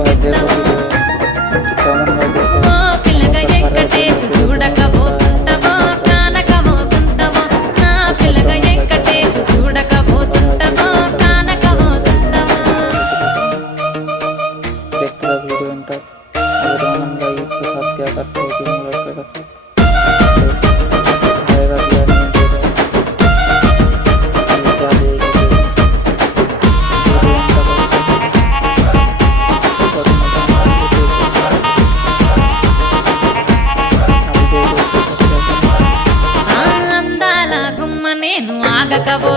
చూపిస్తాము ఓ పిల్లగా వెంకటేశు చూడకపోతుంటావో కానకపోతుంటావో నా పిల్లగా వెంకటేశు చూడకపోతుంటావో కానకపోతుంటావో అందాల గుమ్మ నేను ఆగకపో